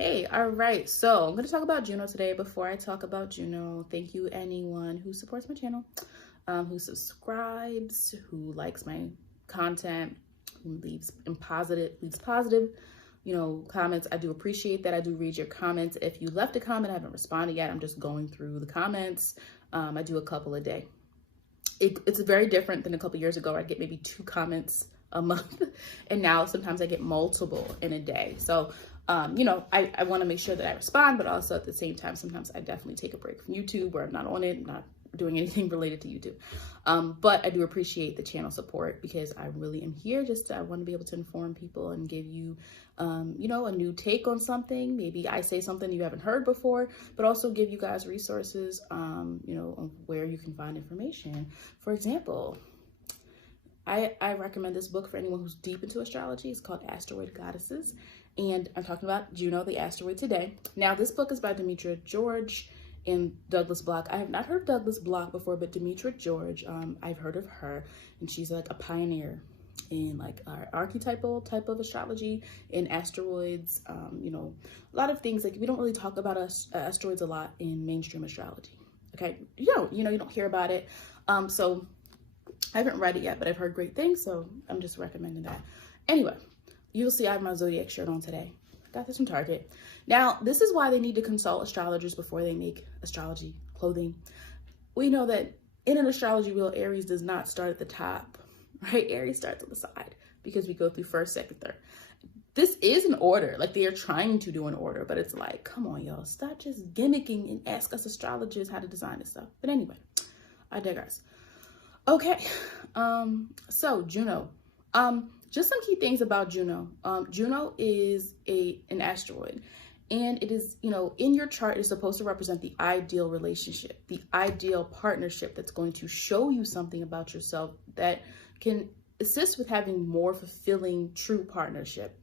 Hey, all right. So I'm going to talk about Juno today. Before I talk about Juno, thank you anyone who supports my channel, who subscribes, who likes my content, who leaves positive, comments. I do appreciate that. I do read your comments. If you left a comment, I haven't responded yet. I'm just going through the comments. I do a couple a day. It's very different than a couple years ago. I get maybe 2 comments a month, and now sometimes I get multiple in a day. So I want to make sure that I respond, but also at the same time, sometimes I definitely take a break from YouTube where I'm not on it, not doing anything related to YouTube. But I do appreciate the channel support because I really am here I want to be able to inform people and give you, a new take on something. Maybe I say something you haven't heard before, but also give you guys resources, on where you can find information. For example, I recommend this book for anyone who's deep into astrology. It's called Asteroid Goddesses. And I'm talking about Juno, the asteroid, today. Now, this book is by Demetra George and Douglas Block. I have not heard of Douglas Block before, but Demetra George, I've heard of her. And she's like a pioneer in like our archetypal type of astrology, in asteroids, a lot of things. Like, we don't really talk about asteroids a lot in mainstream astrology. Okay, you don't hear about it. So I haven't read it yet, but I've heard great things, so I'm just recommending that. Anyway, you'll see I have my zodiac shirt on today. Got this from Target. Now, this is why they need to consult astrologers before they make astrology clothing. We know that in an astrology wheel, Aries does not start at the top, right? Aries starts on the side because we go through first, second, third. This is an order. Like, they are trying to do an order, but it's like, come on, y'all. Stop just gimmicking and ask us astrologers how to design this stuff. But anyway, I digress. Okay, so Juno. Just some key things about Juno. Juno is an asteroid, and it is, in your chart, it's supposed to represent the ideal relationship, the ideal partnership that's going to show you something about yourself that can assist with having more fulfilling, true partnership.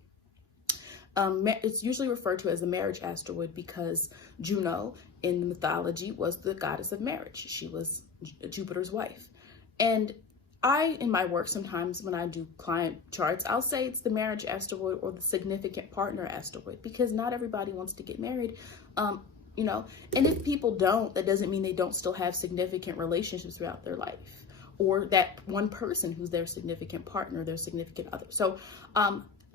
It's usually referred to as a marriage asteroid because Juno in the mythology was the goddess of marriage. She was Jupiter's wife. And in my work, sometimes when I do client charts, I'll say it's the marriage asteroid or the significant partner asteroid, because not everybody wants to get married, and if people don't, that doesn't mean they don't still have significant relationships throughout their life, or that one person who's their significant partner, their significant other. So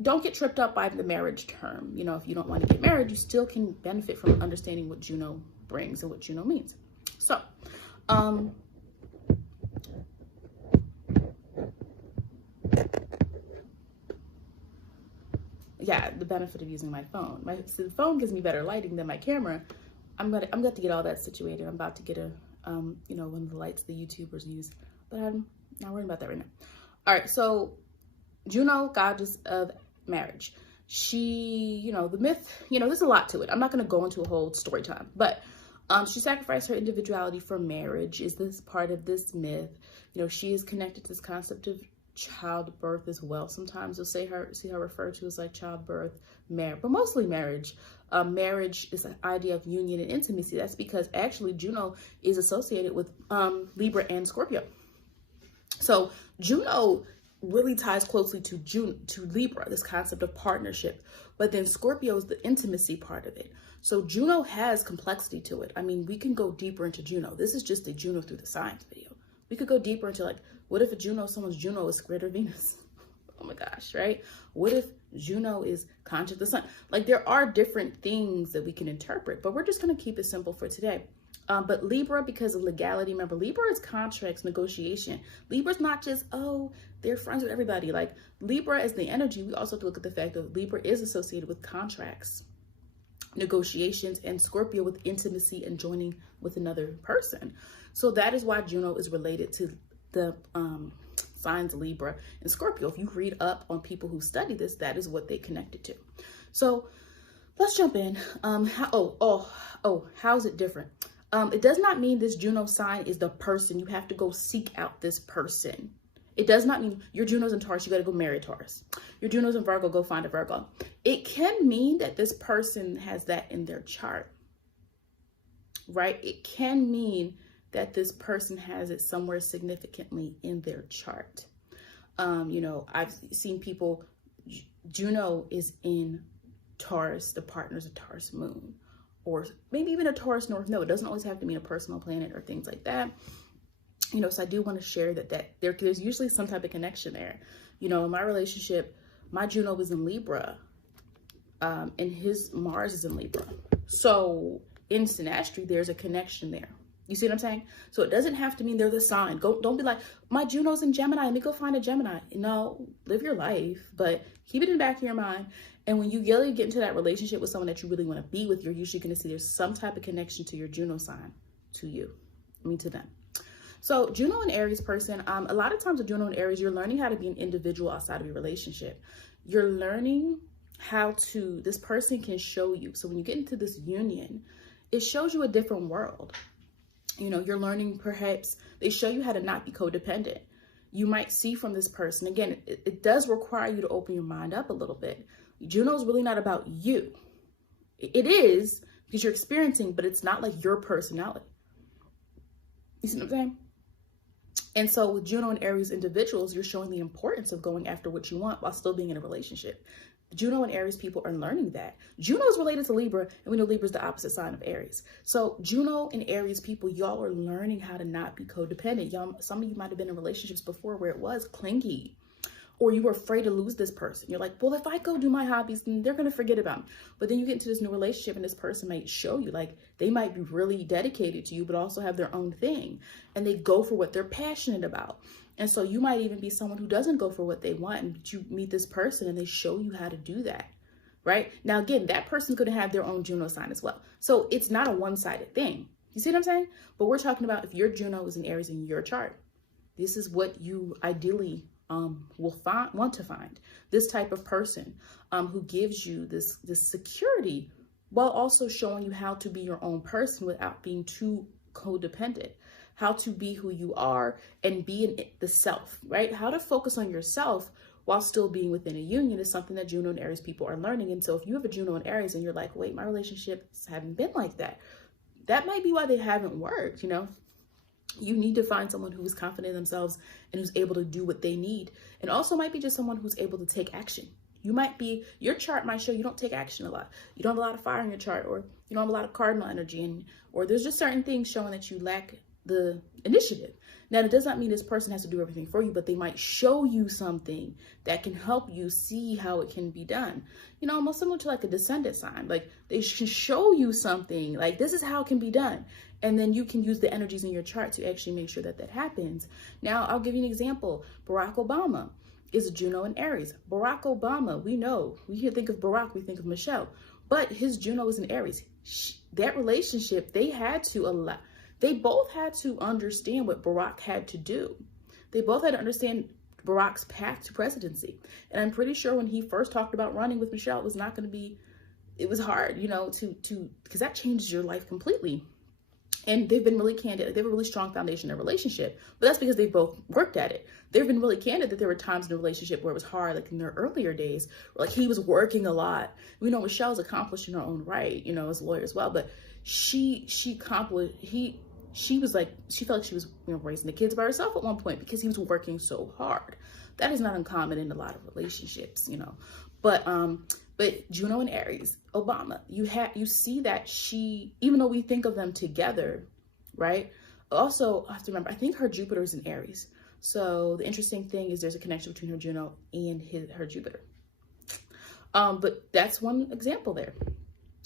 don't get tripped up by the marriage term. If you don't want to get married, you still can benefit from understanding what Juno brings and what Juno means. So, yeah, the benefit of using my phone. So the phone gives me better lighting than my camera. I'm going to get all that situated. I'm about to get one of the lights the YouTubers use, but I'm not worrying about that right now. All right, so Juno, goddess of marriage. She, the myth, there's a lot to it. I'm not going to go into a whole story time, but she sacrificed her individuality for marriage. Is this part of this myth? She is connected to this concept of childbirth as well. Sometimes you'll see her referred to as like childbirth, marriage, but mostly marriage. Marriage is an idea of union and intimacy. That's because actually Juno is associated with Libra and Scorpio. So Juno really ties closely to Libra, this concept of partnership, but then Scorpio is the intimacy part of it. So Juno has complexity to it. I mean, we can go deeper into Juno. This is just a Juno through the science video. We could go deeper into, like, what if someone's Juno is square to Venus? Oh my gosh, right? What if Juno is conjunct the sun? Like, there are different things that we can interpret, but we're just going to keep it simple for today. But Libra, because of legality, remember, Libra is contracts, negotiation. Libra's not just, they're friends with everybody. Like, Libra is the energy. We also have to look at the fact that Libra is associated with contracts, negotiations, and Scorpio with intimacy and joining with another person. So that is why Juno is related to the signs Libra and Scorpio. If you read up on people who study this, that is what they connected to. So let's jump in. How's it different? It does not mean this Juno sign is the person. You have to go seek out this person. It does not mean your Juno's in Taurus, you got to go marry Taurus. Your Juno's in Virgo, go find a Virgo. It can mean that this person has that in their chart, right? It can mean that this person has it somewhere significantly in their chart. I've seen people, Juno is in Taurus, the partner's a Taurus moon, or maybe even a Taurus North Node. It doesn't always have to mean a personal planet or things like that. You know, so I do want to share that there's usually some type of connection there. You know, in my relationship, my Juno was in Libra, and his Mars is in Libra. So in synastry, there's a connection there. You see what I'm saying? So it doesn't have to mean they're the sign. Don't be like, my Juno's in Gemini, let me go find a Gemini. No, live your life, but keep it in the back of your mind. And when you really get into that relationship with someone that you really want to be with, you're usually going to see there's some type of connection to your Juno sign, to you, to them. So Juno and Aries person, a lot of times with Juno and Aries, you're learning how to be an individual outside of your relationship. You're learning how to, this person can show you. So when you get into this union, it shows you a different world. You know, you're learning, perhaps they show you how to not be codependent. You might see from this person, again, it does require you to open your mind up a little bit. Juno is really not about you. It is because you're experiencing, but it's not like your personality. You see what I'm saying? And so with Juno and Aries individuals, you're showing the importance of going after what you want while still being in a relationship. Juno and Aries people are learning that. Juno is related to Libra, and we know Libra is the opposite sign of Aries. So Juno and Aries people, y'all are learning how to not be codependent. Y'all, some of you might have been in relationships before where it was clingy, or you were afraid to lose this person. You're like, well, if I go do my hobbies, then they're going to forget about me. But then you get into this new relationship and this person might show you, like, they might be really dedicated to you, but also have their own thing. And they go for what they're passionate about. And so you might even be someone who doesn't go for what they want, and you meet this person and they show you how to do that, right? Now, again, that person's going to have their own Juno sign as well. So it's not a one-sided thing. You see what I'm saying? But we're talking about if your Juno is in Aries in your chart, this is what you ideally will want to find. This type of person who gives you this security while also showing you how to be your own person without being too codependent. How to be who you are and be in the self, right? How to focus on yourself while still being within a union is something that Juno and Aries people are learning. And so if you have a Juno and Aries and you're like, wait, my relationships haven't been like that, that might be why they haven't worked, you know? You need to find someone who is confident in themselves and who's able to do what they need. And also might be just someone who's able to take action. You might be, your chart might show you don't take action a lot. You don't have a lot of fire in your chart, or you don't have a lot of cardinal energy, or there's just certain things showing that you lack the initiative. Now, it does not mean this person has to do everything for you, but they might show you something that can help you see how it can be done. You know, almost similar to like a descendant sign. Like they can show you something, like this is how it can be done. And then you can use the energies in your chart to actually make sure that that happens. Now, I'll give you an example. Barack Obama is a Juno and Aries. Barack Obama, we know, we think of Barack, we think of Michelle, but his Juno is in Aries. That relationship, they both had to understand what Barack had to do. They both had to understand Barack's path to presidency. And I'm pretty sure when he first talked about running with Michelle, it was not going to be, it was hard, you know, because that changes your life completely. And they've been really candid. They have a really strong foundation in their relationship, but that's because they've both worked at it. They've been really candid that there were times in the relationship where it was hard, like in their earlier days, where like he was working a lot. We know Michelle's accomplished in her own right, you know, as a lawyer as well, but she accomplished, she was like, she felt like she was, you know, raising the kids by herself at one point because he was working so hard. That is not uncommon in a lot of relationships, you know. But Juno and Aries, Obama, you see that she, even though we think of them together, right? Also, I have to remember, I think her Jupiter is in Aries. So the interesting thing is there's a connection between her Juno and her Jupiter. But that's one example there.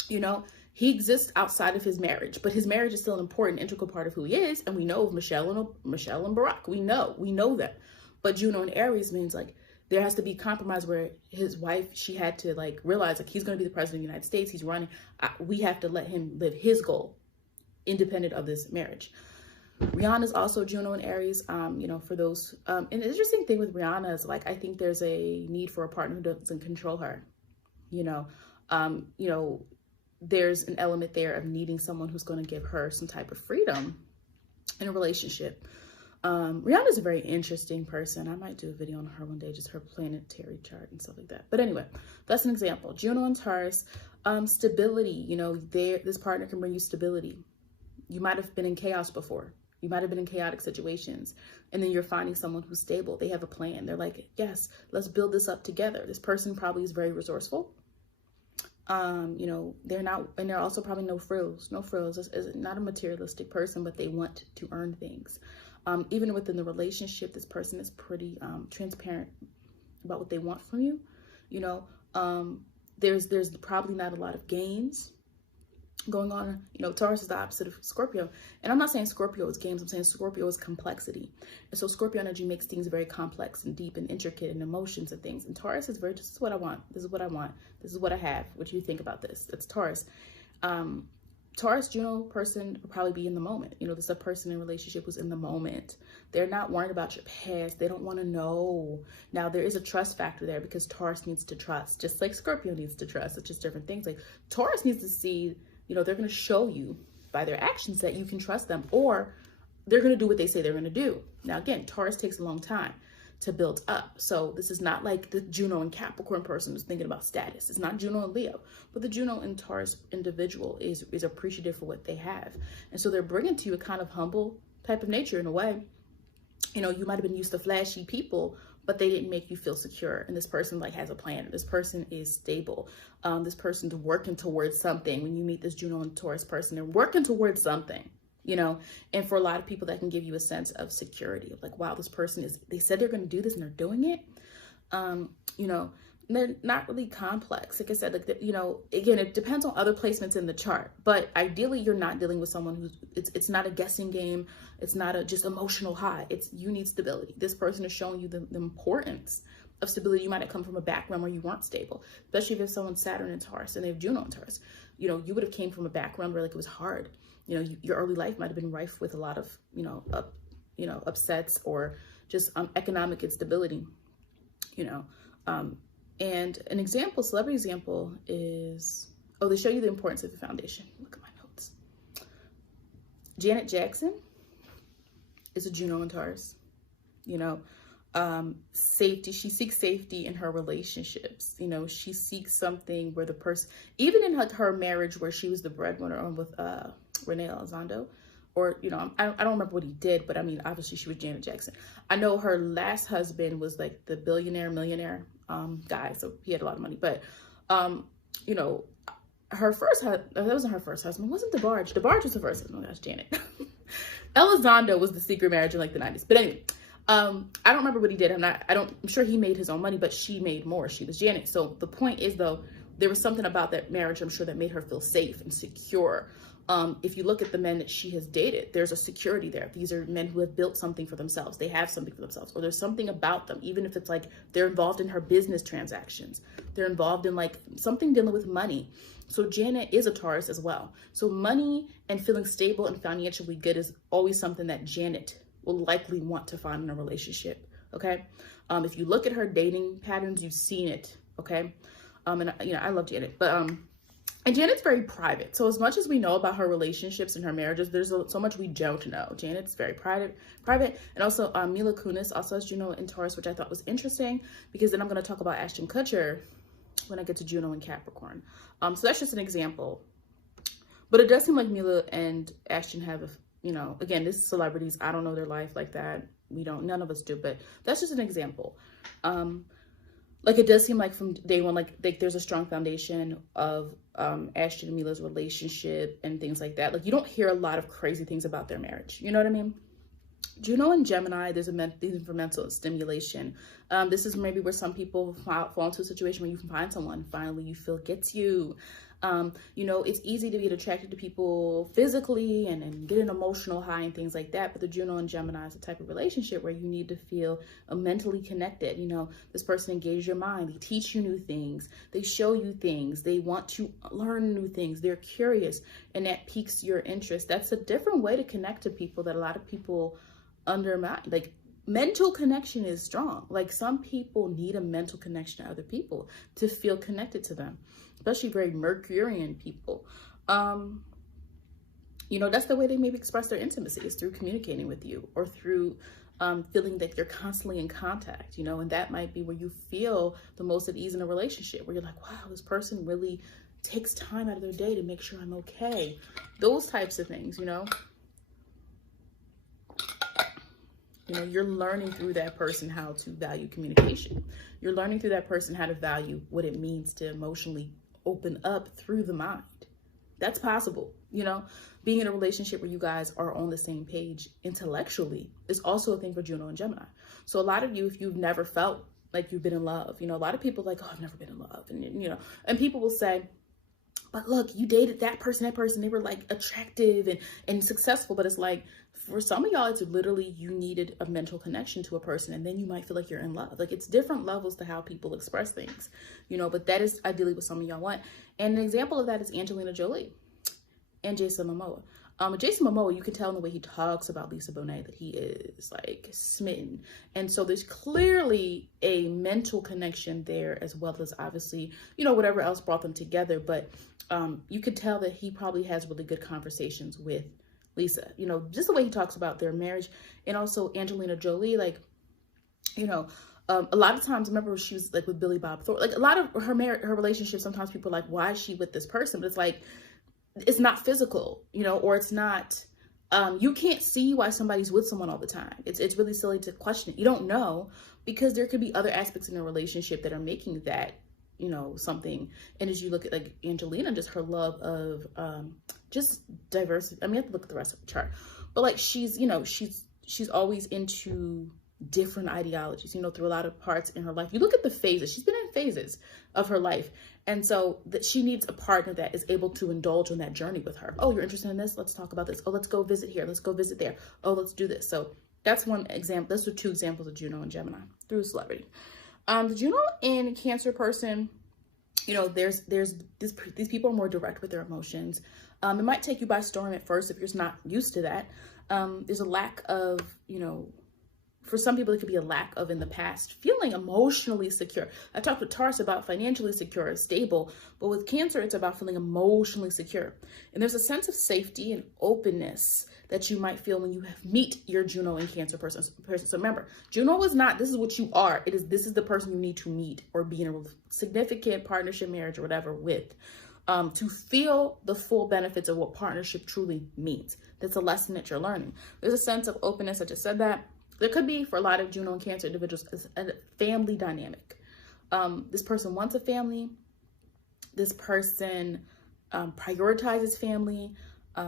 You know, he exists outside of his marriage, but his marriage is still an important, integral part of who he is. And we know of Michelle and Barack. We know that. But Juno and Aries means like there has to be compromise where his wife, she had to like realize like he's going to be the president of the United States. He's running. We have to let him live his goal, independent of this marriage. Rihanna's also Juno and Aries. You know, for those. And the interesting thing with Rihanna is like I think there's a need for a partner who doesn't control her. You know, there's an element there of needing someone who's going to give her some type of freedom in a relationship. Rihanna's a very interesting person. I might do a video on her one day, just her planetary chart and stuff like that. But anyway, that's an example. Juno and Taurus, stability, you know, this partner can bring you stability. You might have been in chaos before. You might have been in chaotic situations, and then you're finding someone who's stable. They have a plan. They're like, yes, let's build this up together. This person probably is very resourceful. You know, they're also probably no frills. It's not a materialistic person, but they want to earn things. Even within the relationship, this person is pretty transparent about what they want from you. You know, there's probably not a lot of games going on. You know, Taurus is the opposite of Scorpio. And I'm not saying Scorpio is games. I'm saying Scorpio is complexity. And so Scorpio energy makes things very complex and deep and intricate and emotions and things. And Taurus is this is what I want. This is what I want. This is what I have. What do you think about this? That's Taurus. Taurus, Juno person will probably be in the moment. You know, this is a person in a relationship who's in the moment. They're not worried about your past. They don't want to know. Now, there is a trust factor there because Taurus needs to trust, just like Scorpio needs to trust. It's just different things. Like Taurus needs to see, you know, they're going to show you by their actions that you can trust them, or they're going to do what they say they're going to do. Now, again, Taurus takes a long time to build up. So this is not like the Juno and Capricorn person who's thinking about status. It's not Juno and Leo, but the Juno and Taurus individual is appreciative for what they have. And so they're bringing to you a kind of humble type of nature in a way. You know, you might have been used to flashy people, but they didn't make you feel secure. And this person like has a plan. This person is stable. This person's working towards something. When you meet this Juno and Taurus person, they're working towards something. You know, and for a lot of people that can give you a sense of security of like, wow, this person they said they're going to do this and they're doing it. You know, they're not really complex. Like I said, like, you know, again, it depends on other placements in the chart, but ideally you're not dealing with someone who's, it's not a guessing game. It's not a just emotional high. You need stability. This person is showing you the importance of stability. You might have come from a background where you weren't stable, especially if it's someone Saturn in Taurus and they have Juno in Taurus. You know, you would have came from a background where like it was hard. You know, your early life might have been rife with a lot of, upsets or just economic instability, you know. And an example, celebrity example is, they show you the importance of the foundation. Look at my notes. Janet Jackson is a Juno in Taurus, you know. Safety, she seeks safety in her relationships. You know, she seeks something where the person, even in her marriage where she was the breadwinner on with Renee Elizondo, or, you know, I don't remember what he did, but I mean, obviously she was Janet Jackson. I know her last husband was like the millionaire guy, so he had a lot of money, but you know, her first husband, that wasn't her first husband, wasn't DeBarge. DeBarge was the first husband. That's Janet. Elizondo was the secret marriage in like the 90s. But anyway, I don't remember what he did. I'm sure he made his own money, but she made more. She was Janet. So the point is, though, there was something about that marriage, I'm sure, that made her feel safe and secure. If you look at the men that she has dated, there's a security there. These are men who have built something for themselves. They have something for themselves, or there's something about them, even if it's like they're involved in her business transactions. They're involved in like something dealing with money. So Janet is a Taurus as well. So money and feeling stable and financially good is always something that Janet will likely want to find in a relationship. Okay. If you look at her dating patterns, you've seen it. Okay. And you know, I love Janet, but, and Janet's very private. So as much as we know about her relationships and her marriages, there's so much we don't know. Janet's very private. And also Mila Kunis also has Juno in Taurus, which I thought was interesting because then I'm going to talk about Ashton Kutcher when I get to Juno and Capricorn. So that's just an example. But it does seem like Mila and Ashton have, you know, again, this is celebrities. I don't know their life like that. None of us do, but that's just an example. Like it does seem like from day one, like there's a strong foundation of Ashton and Mila's relationship and things like that. Like you don't hear a lot of crazy things about their marriage. You know what I mean? Juno and Gemini, there's a these for mental stimulation. This is maybe where some people fall into a situation where you can find someone finally you feel gets you. You know, it's easy to be attracted to people physically and get an emotional high and things like that. But the Juno and Gemini is a type of relationship where you need to feel mentally connected. You know, this person engages your mind. They teach you new things. They show you things. They want to learn new things. They're curious, and that piques your interest. That's a different way to connect to people that a lot of people undermine. Like mental connection is strong. Like some people need a mental connection to other people to feel connected to them, especially very Mercurian people. You know, that's the way they maybe express their intimacy is through communicating with you or through feeling that you're constantly in contact, you know, and that might be where you feel the most at ease in a relationship, where you're like, wow, this person really takes time out of their day to make sure I'm okay. Those types of things, you know. You know, you're learning through that person how to value communication. You're learning through that person how to value what it means to emotionally open up through the mind. That's possible. You know, being in a relationship where you guys are on the same page intellectually is also a thing for Juno and Gemini. So a lot of you, if you've never felt like you've been in love, you know, a lot of people are like, oh, I've never been in love. And, you know, and people will say, but look, you dated that person, they were like attractive and successful. But it's like, for some of y'all, it's literally you needed a mental connection to a person, and then you might feel like you're in love. Like, it's different levels to how people express things, you know, but that is ideally what some of y'all want. And an example of that is Angelina Jolie and Jason Momoa. Jason Momoa, you can tell in the way he talks about Lisa Bonet that he is like smitten. And so there's clearly a mental connection there, as well as obviously, you know, whatever else brought them together. But you could tell that he probably has really good conversations with Lisa, you know, just the way he talks about their marriage. And also Angelina Jolie, like, you know, a lot of times, remember she was like with Billy Bob Thornton, like a lot of her relationship, sometimes people are like, why is she with this person? But it's like, it's not physical, you know, or it's not, you can't see why somebody's with someone all the time. It's really silly to question it. You don't know, because there could be other aspects in a relationship that are making that, you know, something. And as you look at like Angelina, just her love of just diversity. I mean, you have to look at the rest of the chart, but like she's, you know, she's always into different ideologies, you know, through a lot of parts in her life. You look at the phases, she's been in phases of her life. And so that she needs a partner that is able to indulge on that journey with her. Oh, you're interested in this? Let's talk about this. Oh, let's go visit here. Let's go visit there. Oh, let's do this. So that's one example. Those are two examples of Juno and Gemini through celebrity. The Juno and Cancer person, you know, these people are more direct with their emotions. It might take you by storm at first if you're just not used to that. There's a lack of, you know, for some people, it could be a lack of in the past feeling emotionally secure. I talked with Taurus about financially secure, stable, but with Cancer, it's about feeling emotionally secure. And there's a sense of safety and openness that you might feel when you meet your Juno and Cancer person. So remember, Juno is not, this is what you are. This is the person you need to meet or be in a significant partnership, marriage, or whatever with. To feel the full benefits of what partnership truly means. That's a lesson that you're learning. There's a sense of openness. I just said that. There could be, for a lot of Juno and Cancer individuals, a family dynamic. This person wants a family. This person prioritizes family.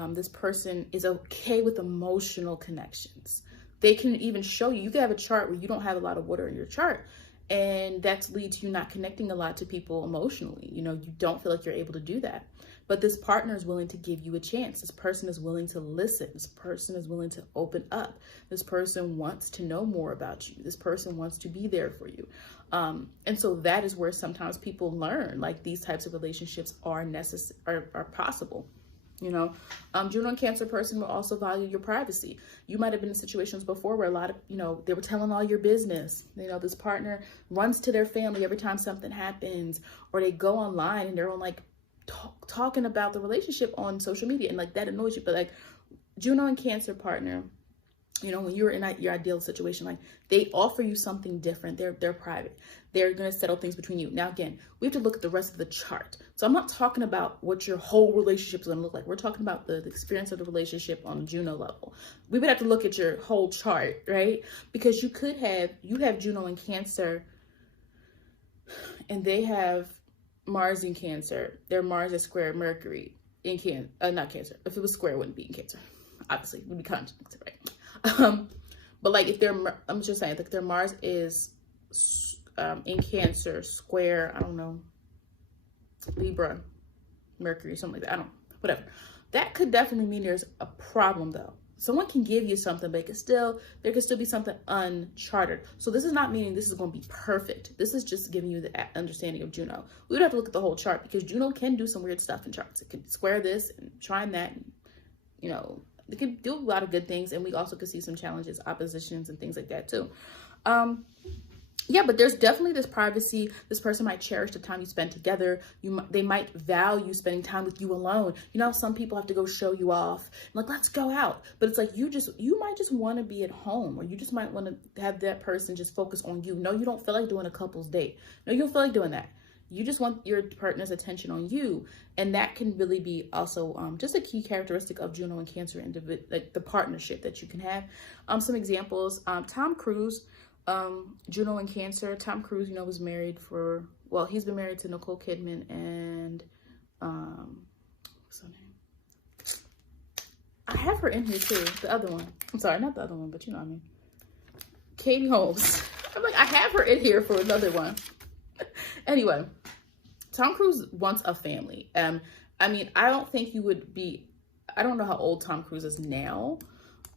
This person is okay with emotional connections. They can even show you, you can have a chart where you don't have a lot of water in your chart, and that leads to you not connecting a lot to people emotionally. You know, you don't feel like you're able to do that. But this partner is willing to give you a chance. This person is willing to listen. This person is willing to open up. This person wants to know more about you. This person wants to be there for you. And so that is where sometimes people learn, like, these types of relationships are necessary, are possible. You know, Juno and Cancer person will also value your privacy. You might have been in situations before where a lot of, you know, they were telling all your business. You know, this partner runs to their family every time something happens, or they go online and they're on like talking about the relationship on social media, and like that annoys you. But like Juno and Cancer partner, you know, when you're in your ideal situation, like they offer you something different. They're private. They're going to settle things between you. Now, again, we have to look at the rest of the chart. So I'm not talking about what your whole relationship is going to look like. We're talking about the experience of the relationship on a Juno level. We would have to look at your whole chart, right? Because you have Juno and Cancer, and they have Mars in Cancer. Their Mars is square Mercury in not Cancer. If it was square, it wouldn't be in Cancer. Obviously, it would be conjunct, right? But like if I'm just saying, like their Mars is in Cancer, square, I don't know, Libra, Mercury, something like that. Whatever. That could definitely mean there's a problem though. Someone can give you something, but there could still be something uncharted. So this is not meaning this is going to be perfect. This is just giving you the understanding of Juno. We would have to look at the whole chart, because Juno can do some weird stuff in charts. It can square this and trying that, and, you know, it can do a lot of good things. And we also could see some challenges, oppositions, and things like that too. Yeah, but there's definitely this privacy. This person might cherish the time you spend together. They might value spending time with you alone. You know, some people have to go show you off, like, let's go out. But it's like, you might just want to be at home, or you just might want to have that person just focus on you. No, you don't feel like doing a couple's date. No, you don't feel like doing that. You just want your partner's attention on you. And that can really be also just a key characteristic of Juno and Cancer, like the partnership that you can have. Some examples, Tom Cruise, Juno and Cancer. Tom Cruise, you know, was married for well, he's been married to Nicole Kidman and, what's her name? I have her in here too, the other one. I'm sorry, not the other one, but you know what I mean. Katie Holmes. I'm like, I have her in here for another one. Anyway, Tom Cruise wants a family. I mean, I don't think you would be, I don't know how old Tom Cruise is now.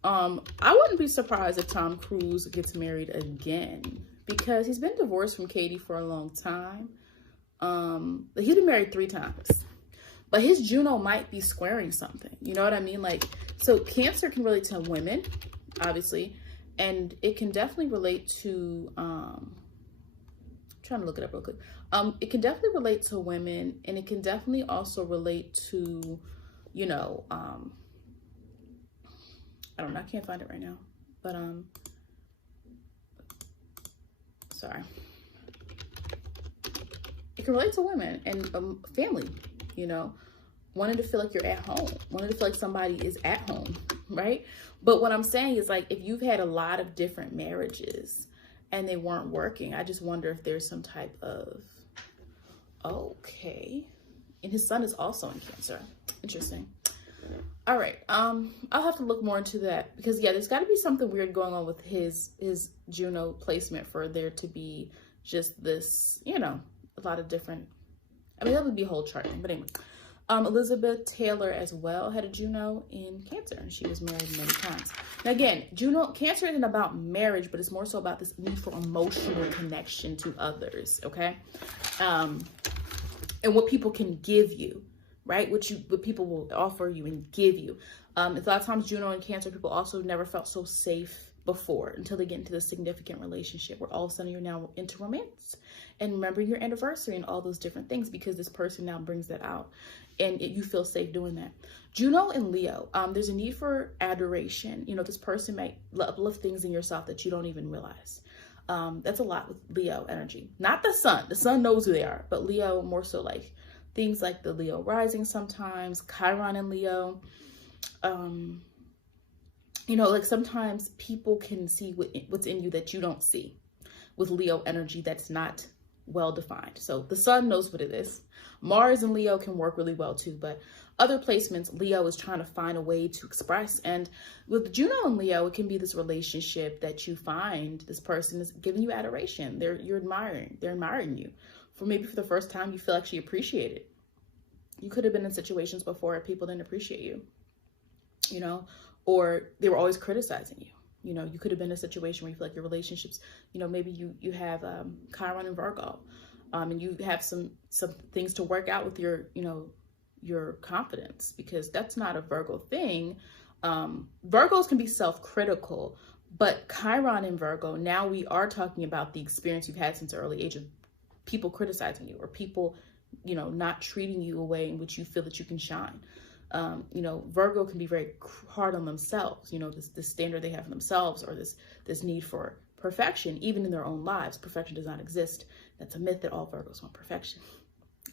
I wouldn't be surprised if Tom Cruise gets married again because he's been divorced from Katie for a long time. He's been married 3 times, but his Juno might be squaring something. You know what I mean? Like, so Cancer can relate to women, obviously, and it can definitely relate to, trying to look it up real quick. It can definitely relate to women, and it can definitely also relate to, you know, I don't know, I can't find it right now, but sorry. It can relate to women and family, you know, wanting to feel like you're at home, wanting to feel like somebody is at home, right? But what I'm saying is, like, if you've had a lot of different marriages and they weren't working, I just wonder if there's some type of, okay. And his sun is also in Cancer. Interesting. All right. I'll have to look more into that because, yeah, there's got to be something weird going on with his Juno placement for there to be just this, you know, a lot of different, I mean, that would be a whole chart. But anyway, Elizabeth Taylor as well had a Juno in Cancer, and she was married many times. Now, again, Juno, Cancer isn't about marriage, but it's more so about this need for emotional connection to others, okay? And what people can give you, right? What people will offer you and give you. A lot of times, Juno and Cancer people also never felt so safe before until they get into the significant relationship where all of a sudden you're now into romance and remembering your anniversary and all those different things because this person now brings that out and you feel safe doing that. Juno and Leo, there's a need for adoration. You know, this person might uplift things in yourself that you don't even realize. That's a lot with Leo energy. Not the sun. The sun knows who they are, but Leo more so like things like the Leo rising sometimes, Chiron and Leo. You know, like sometimes people can see what's in you that you don't see with Leo energy that's not well defined. So the sun knows what it is. Mars and Leo can work really well too, but other placements, Leo is trying to find a way to express. And with Juno and Leo, it can be this relationship that you find this person is giving you adoration. They're admiring you. For the first time, you feel actually appreciated. You could have been in situations before where people didn't appreciate you, you know, or they were always criticizing you. You know, you could have been in a situation where you feel like your relationships, you know, maybe you have Chiron and Virgo, and you have some things to work out with your, you know, your confidence, because that's not a Virgo thing. Virgos can be self-critical, but Chiron and Virgo, now we are talking about the experience you've had since the early age of people criticizing you or people, you know, not treating you a way in which you feel that you can shine. You know, Virgo can be very hard on themselves, you know, this standard they have for themselves, or this need for perfection, even in their own lives. Perfection does not exist. That's a myth that all Virgos want perfection.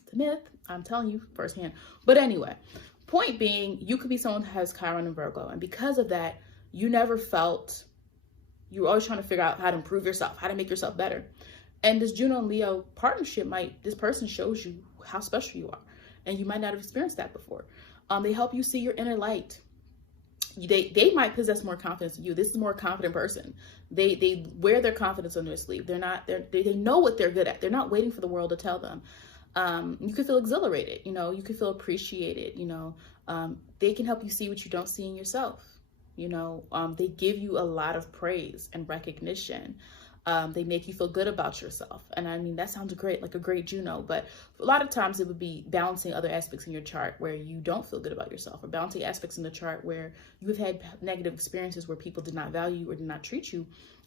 It's a myth. I'm telling you firsthand. But anyway, point being, you could be someone who has Chiron and Virgo, and because of that, you never felt, you were always trying to figure out how to improve yourself, how to make yourself better. And this Juno and Leo partnership this person shows you how special you are, and you might not have experienced that before. They help you see your inner light. They might possess more confidence than you. This is a more confident person. They wear their confidence on their sleeve. They know what they're good at. They're not waiting for the world to tell them. You could feel exhilarated, you know, you could feel appreciated, you know. They can help you see what you don't see in yourself. You know, they give you a lot of praise and recognition. They make you feel good about yourself. And I mean, that sounds great, like a great Juno, but a lot of times it would be balancing other aspects in your chart where you don't feel good about yourself, or balancing aspects in the chart where you've had negative experiences where people did not value you or did not treat you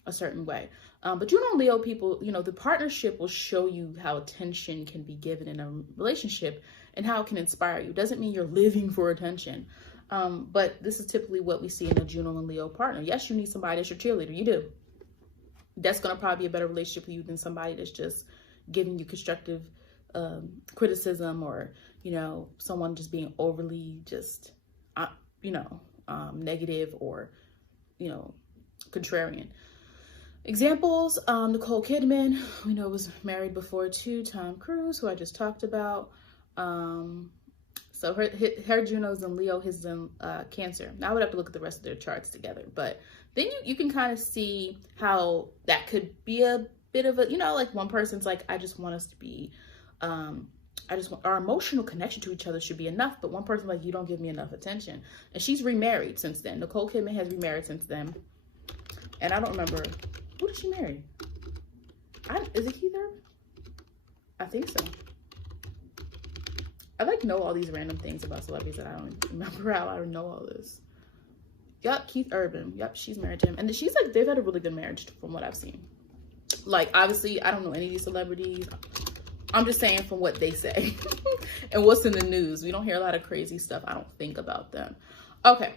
a certain way. But Juno and Leo people, you know, the partnership will show you how attention can be given in a relationship and how it can inspire you. Doesn't mean you're living for attention. But this is typically what we see in a Juno and Leo partner. Yes, you need somebody that's your cheerleader. You do. That's going to probably be a better relationship for you than somebody that's just giving you constructive criticism, or, you know, someone just being overly just, you know, negative or, you know, contrarian. Examples, Nicole Kidman, we know was married before to Tom Cruise, who I just talked about. So her Juno's in Leo, his in Cancer. Now I would have to look at the rest of their charts together, but then you can kind of see how that could be a bit of a, you know, like one person's like, I just want us to be, our emotional connection to each other should be enough, but one person's like, you don't give me enough attention. And she's remarried since then. Nicole Kidman has remarried since then. And I don't remember, who did she marry? Is it Keith Urban? I think so. I like know all these random things about celebrities that I don't remember how I know all this. Yup, Keith Urban. Yup, she's married to him. And she's like, they've had a really good marriage from what I've seen. Like, obviously, I don't know any of these celebrities. I'm just saying from what they say and what's in the news. We don't hear a lot of crazy stuff, I don't think, about them. Okay.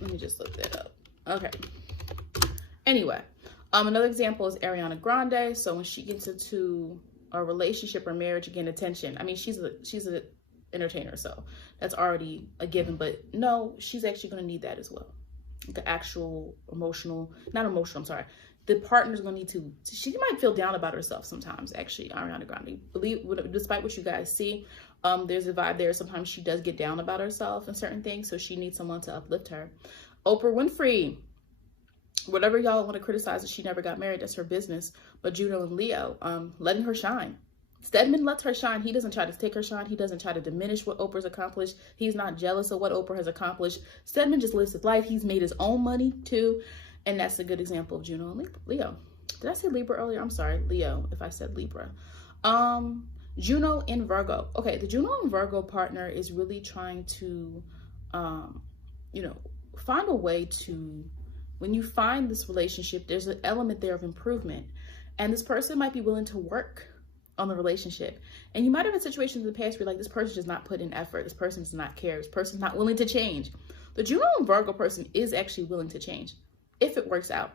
Let me just look that up. Okay. Anyway, another example is Ariana Grande. So when she gets into a relationship or marriage, again, attention. I mean, she's an entertainer, so that's already a given, but no, she's actually going to need that as well. The actual the partner's going to need to, she might feel down about herself sometimes, actually, Ariana Grande. Despite what you guys see, there's a vibe there. Sometimes she does get down about herself and certain things, so she needs someone to uplift her. Oprah Winfrey, whatever y'all want to criticize that she never got married, that's her business. But Juno and Leo, letting her shine. Stedman lets her shine. He doesn't try to take her shine. He doesn't try to diminish what Oprah's accomplished. He's not jealous of what Oprah has accomplished. Stedman just lives his life. He's made his own money too. And that's a good example of Juno and Leo. Did I say Libra earlier? I'm sorry, Leo, if I said Libra. Juno in Virgo. Okay, the Juno and Virgo partner is really trying to, you know, find a way to, when you find this relationship, there's an element there of improvement. And this person might be willing to work on the relationship. And you might have had situations in the past where like, this person does not put in effort. This person does not care. This person's not willing to change. The Juno and Virgo person is actually willing to change if it works out.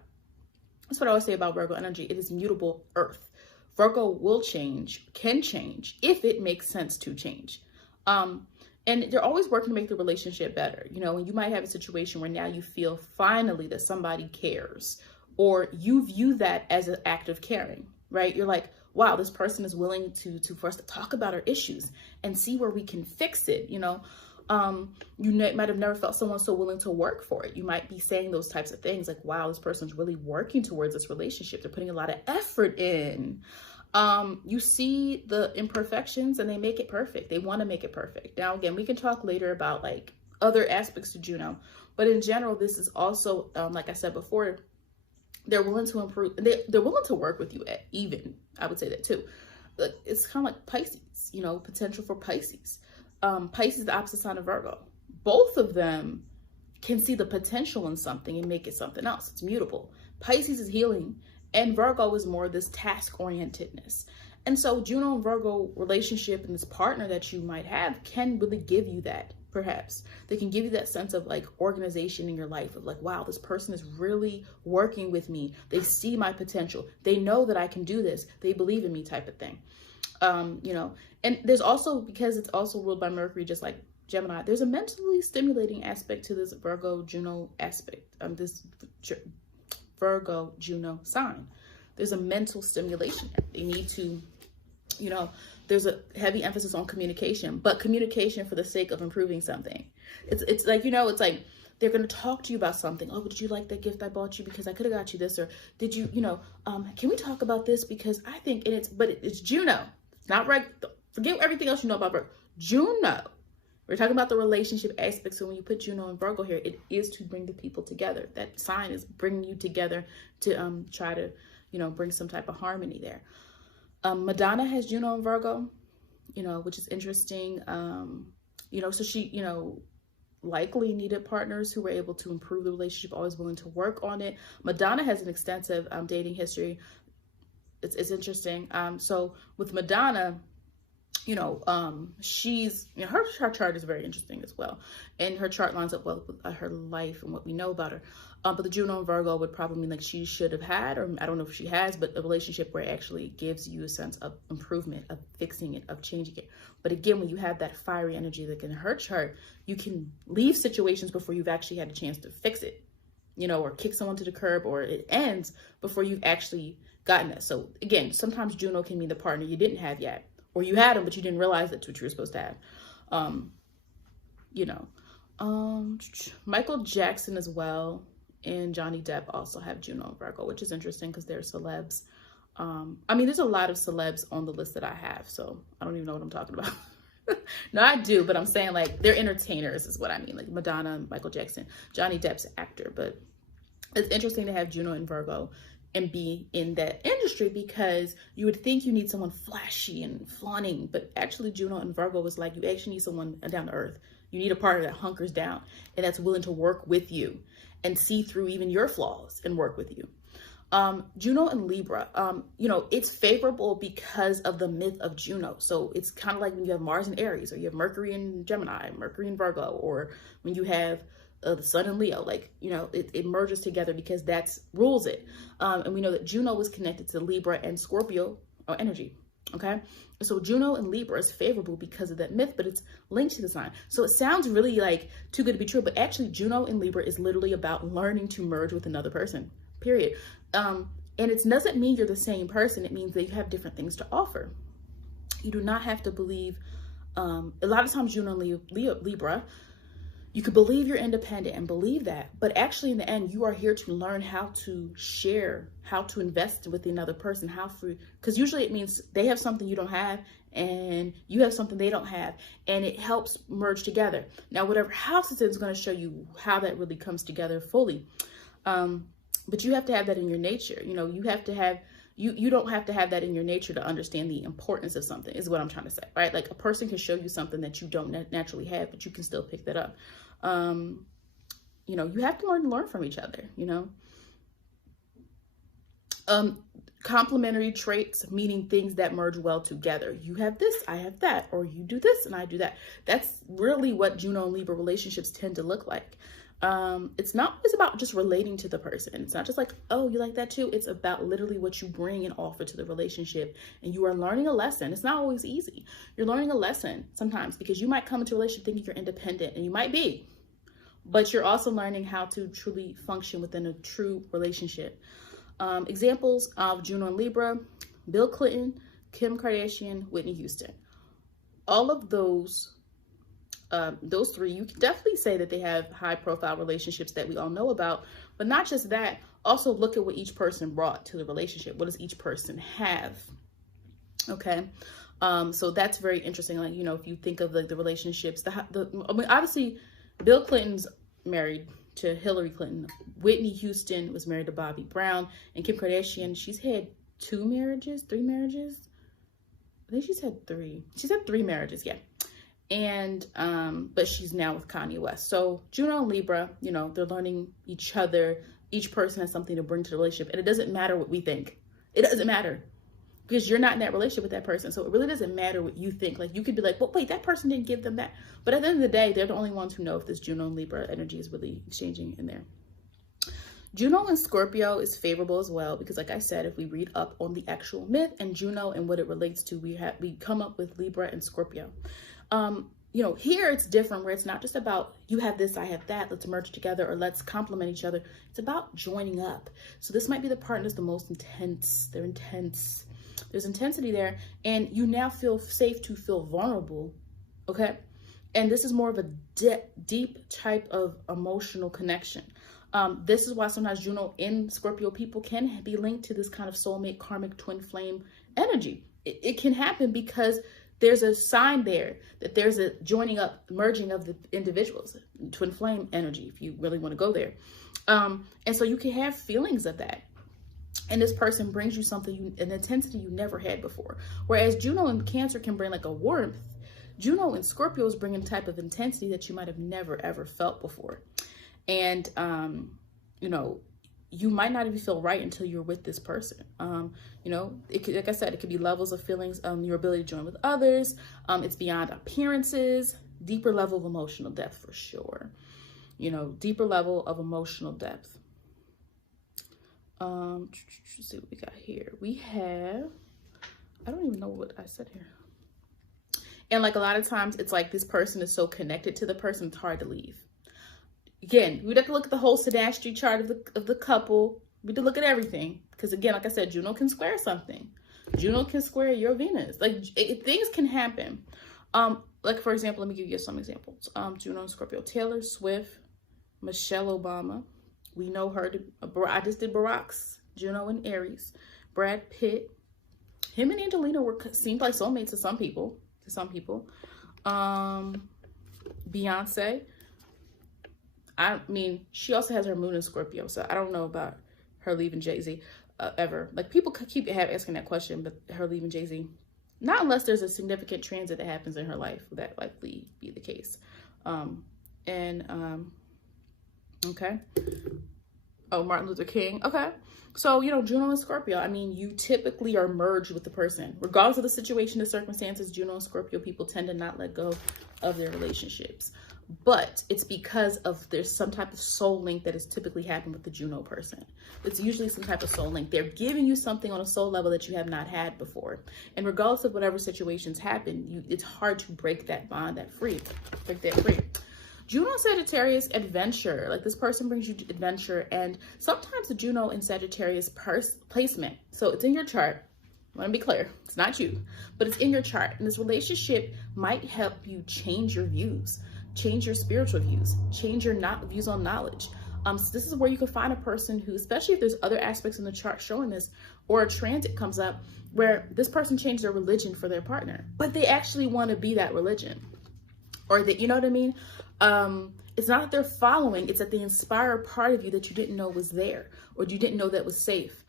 That's what I always say about Virgo energy. It is mutable earth. Virgo will change, can change if it makes sense to change. And they're always working to make the relationship better. You know, and you might have a situation where now you feel finally that somebody cares, or you view that as an act of caring, right? You're like, wow, this person is willing for us to talk about our issues and see where we can fix it. You know, you might have never felt someone so willing to work for it. You might be saying those types of things like, wow, this person's really working towards this relationship. They're putting a lot of effort in. You see the imperfections and they make it perfect. They want to make it perfect. Now, again, we can talk later about like other aspects to Juno, but in general, this is also, like I said before, they're willing to improve. They're willing to work with you at even. I would say that too. But it's kind of like Pisces, you know, potential for Pisces. Pisces is the opposite sign of Virgo. Both of them can see the potential in something and make it something else. It's mutable. Pisces is healing, and Virgo is more this task-orientedness. And so Juno and Virgo relationship and this partner that you might have can really give you that, perhaps. They can give you that sense of like organization in your life of like, wow, this person is really working with me. They see my potential. They know that I can do this. They believe in me type of thing. You know, and there's also, because it's also ruled by Mercury, just like Gemini, there's a mentally stimulating aspect to this Virgo Juno aspect, this Virgo Juno sign. There's a mental stimulation. They need to, you know, there's a heavy emphasis on communication, but communication for the sake of improving something. It's like, you know, it's like they're going to talk to you about something. Oh, did you like that gift I bought you? Because I could have got you this. Or did you, you know, can we talk about this? Because I think it's Juno. It's not right. Forget everything else you know about Virgo. Juno. We're talking about the relationship aspects. So when you put Juno and Virgo here, it is to bring the people together. That sign is bringing you together to try to, you know, bring some type of harmony there. Madonna has Juno and Virgo, you know, which is interesting. You know, so she, you know, likely needed partners who were able to improve the relationship, always willing to work on it. Madonna has an extensive dating history. It's interesting. So with Madonna, you know, she's, you know, her chart is very interesting as well. And her chart lines up well with her life and what we know about her. But the Juno and Virgo would probably mean like she should have had, or I don't know if she has, but a relationship where it actually gives you a sense of improvement, of fixing it, of changing it. But again, when you have that fiery energy like in her chart, you can leave situations before you've actually had a chance to fix it. you know, or kick someone to the curb, or it ends before you've actually gotten it. So again, sometimes Juno can mean the partner you didn't have yet, or you had them, but you didn't realize that's what you were supposed to have. You know, Michael Jackson as well and Johnny Depp also have Juno and Virgo, which is interesting because they're celebs. I mean, there's a lot of celebs on the list that I have, so I don't even know what I'm talking about. No, I do, but I'm saying like they're entertainers is what I mean, like Madonna, Michael Jackson, Johnny Depp's an actor. But it's interesting to have Juno and Virgo and be in that industry, because you would think you need someone flashy and flaunting, but actually Juno and Virgo is like, you actually need someone down to earth. You need a partner that hunkers down and that's willing to work with you and see through even your flaws and work with you. Juno and Libra, you know, it's favorable because of the myth of Juno. So it's kind of like when you have Mars and Aries, or you have Mercury and Gemini, Mercury and Virgo, or when you have the Sun and Leo, like, you know, it merges together because that's rules it. And we know that Juno was connected to Libra and Scorpio energy. Okay. So Juno and Libra is favorable because of that myth, but it's linked to the sign. So it sounds really like too good to be true, but actually Juno and Libra is literally about learning to merge with another person, period. And it doesn't mean you're the same person. It means that you have different things to offer. You do not have to believe, a lot of times Juno and Libra, you could believe you're independent and believe that, but actually in the end, you are here to learn how to share, how to invest with another person, because usually it means they have something you don't have and you have something they don't have, and it helps merge together. Now, whatever house it's in is going to show you how that really comes together fully. But you have to have that in your nature. You know, you have to have, you don't have to have that in your nature to understand the importance of something, is what I'm trying to say, right? Like a person can show you something that you don't naturally have, but you can still pick that up. You know, you have to learn from each other, you know. Complementary traits, meaning things that merge well together. You have this, I have that, or you do this and I do that. That's really what Juno and Libra relationships tend to look like. It's not always about just relating to the person. It's not just like, oh, you like that too. It's about literally what you bring and offer to the relationship. And you are learning a lesson. It's not always easy. You're learning a lesson sometimes because you might come into a relationship thinking you're independent, and you might be, but you're also learning how to truly function within a true relationship. Examples of Juno and Libra: Bill Clinton, Kim Kardashian, Whitney Houston. All of those three, you can definitely say that they have high profile relationships that we all know about, but not just that, also look at what each person brought to the relationship. What does each person have? Okay. So that's very interesting. Like, you know, if you think of like the relationships, I mean, obviously Bill Clinton's married to Hillary Clinton. Whitney Houston was married to Bobby Brown, and Kim Kardashian, she's had 3 marriages. I think she's had 3. She's had 3 marriages. Yeah. And, but she's now with Kanye West. So Juno and Libra, you know, they're learning each other. Each person has something to bring to the relationship. And it doesn't matter what we think. It doesn't matter because you're not in that relationship with that person. So it really doesn't matter what you think. Like, you could be like, well, wait, that person didn't give them that. But at the end of the day, they're the only ones who know if this Juno and Libra energy is really exchanging in there. Juno and Scorpio is favorable as well, because like I said, if we read up on the actual myth and Juno and what it relates to, we come up with Libra and Scorpio. You know, here it's different, where it's not just about you have this, I have that, let's merge together, or let's complement each other. It's about joining up. So this might be the part that's the most intense. They're intense. There's intensity there, and you now feel safe to feel vulnerable. Okay. And this is more of a deep type of emotional connection. This is why sometimes Juno in Scorpio people can be linked to this kind of soulmate, karmic, twin flame energy. It can happen because there's a sign there that there's a joining up, merging of the individuals, twin flame energy, if you really want to go there. And so you can have feelings of that. And this person brings you something, an intensity you never had before. Whereas Juno and Cancer can bring like a warmth, Juno and Scorpio is bringing a type of intensity that you might have never, ever felt before. And, you know, you might not even feel right until you're with this person. You know, it could, like I said, it could be levels of feelings, your ability to join with others. It's beyond appearances, deeper level of emotional depth for sure. You know, deeper level of emotional depth. Let's see what we got here. We have, I don't even know what I said here. And like a lot of times it's like this person is so connected to the person, it's hard to leave. again, we'd have to look at the whole synastry chart of the couple. We have to look at everything. Because again, like I said, Juno can square something. Juno can square your Venus. Like, things can happen. Like, for example, let me give you some examples. Juno and Scorpio. Taylor Swift, Michelle Obama. We know her. I just did Barack's Juno and Aries. Brad Pitt. Him and Angelina seemed like soulmates to some people. Beyonce. I mean, she also has her moon in Scorpio, so I don't know about her leaving Jay-Z ever. Like, people could keep asking that question, but her leaving Jay-Z, not unless there's a significant transit that happens in her life. That likely be the case. Okay. Oh, Martin Luther King. Okay. So, you know, Juno and Scorpio, I mean, you typically are merged with the person. Regardless of the situation, the circumstances, Juno and Scorpio people tend to not let go of their relationships. But it's because of there's some type of soul link that is typically happening with the Juno person. It's usually some type of soul link. They're giving you something on a soul level that you have not had before. And regardless of whatever situations happen, it's hard to break that bond, break that free. Juno and Sagittarius, adventure. Like, this person brings you adventure. And sometimes the Juno and Sagittarius placement. So it's in your chart. I want to be clear. It's not you, but it's in your chart. And this relationship might help you change your views, change your spiritual views, change your views on knowledge. So this is where you can find a person who, especially if there's other aspects in the chart showing this, or a transit comes up where this person changed their religion for their partner, but they actually want to be that religion. Or that, you know what I mean? It's not that they're following, it's that they inspire a part of you that you didn't know was there, or you didn't know that was safe.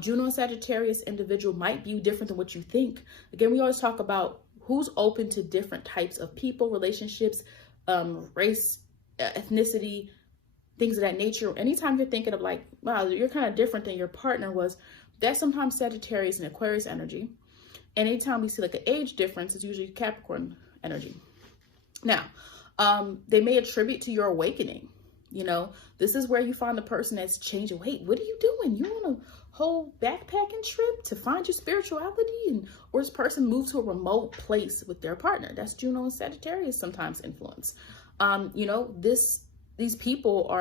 Juno and Sagittarius individual might be different than what you think. Again, we always talk about who's open to different types of people, relationships, race, ethnicity, things of that nature. Anytime you're thinking of like, wow, you're kind of different than your partner was, that's sometimes Sagittarius and Aquarius energy. And anytime we see like an age difference, it's usually Capricorn energy. Now, they may attribute to your awakening. You know, this is where you find the person that's changing. Wait, what are you doing? You on a whole backpacking trip to find your spirituality? Or this person moved to a remote place with their partner. That's Juno and Sagittarius sometimes influence. You know, these people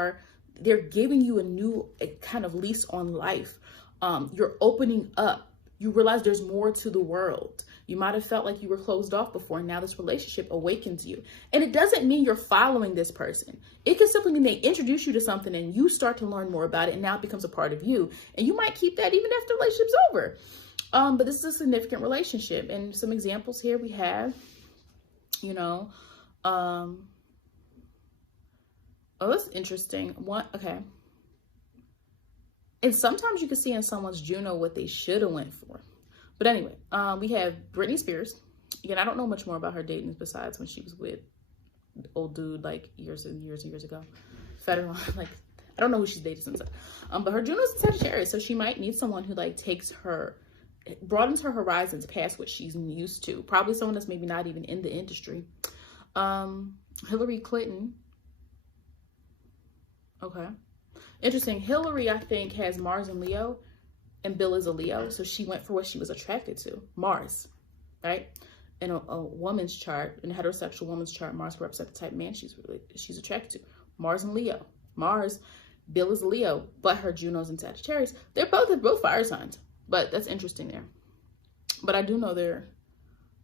they're giving you a kind of lease on life. You're opening up. You realize there's more to the world. You might have felt like you were closed off before, and now this relationship awakens you. And it doesn't mean you're following this person. It can simply mean they introduce you to something and you start to learn more about it, and now it becomes a part of you. And you might keep that even after the relationship's over. But this is a significant relationship. And some examples here we have, you know, oh, that's interesting. Okay. And sometimes you can see in someone's Juno what they should have went for. But anyway, we have Britney Spears. Again, I don't know much more about her dating besides when she was with the old dude like years and years and years ago. Federal, like, I don't know who she's dated since. But her Juno's in Sagittarius, so she might need someone who like broadens her horizons past what she's used to. Probably someone that's maybe not even in the industry. Hillary Clinton. Okay. Interesting. Hillary, I think, has Mars and Leo, and Bill is a Leo. So she went for what she was attracted to. Mars, right? In a woman's chart, in a heterosexual woman's chart, Mars represents the type of man she's attracted to. Mars and Leo. Mars, Bill is a Leo, but her Juno's in Sagittarius. They're both fire signs, but that's interesting there. But I do know they're,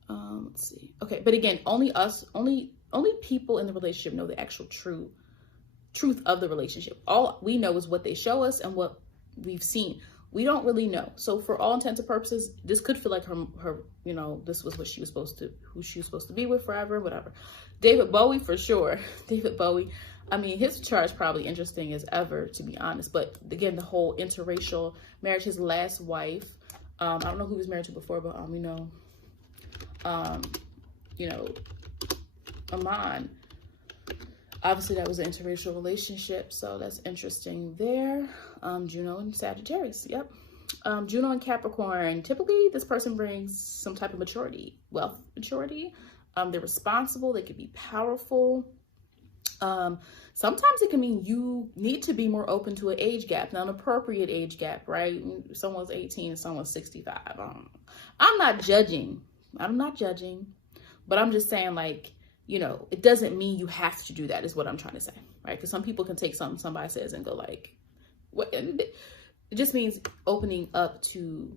let's see. Okay, but again, only people in the relationship know the actual truth of the relationship. All we know is what they show us and what we've seen. We don't really know. So for all intents and purposes, this could feel like her, you know, this was what she was who she was supposed to be with forever, whatever. David Bowie, for sure. David Bowie. I mean, his chart is probably interesting as ever, to be honest. But again, the whole interracial marriage, his last wife, I don't know who he was married to before, but we know, you know, Amon. Obviously, that was an interracial relationship, so that's interesting there. Juno and Sagittarius, yep. Juno and Capricorn, typically this person brings some type of maturity, wealth maturity. They're responsible, they could be powerful. Sometimes it can mean you need to be more open to an age gap, now an appropriate age gap, right? Someone's 18 and someone's 65. I'm not judging, but I'm just saying, like, you know, it doesn't mean you have to do that is what I'm trying to say, right? Because some people can take something somebody says and go like, what? And it just means opening up to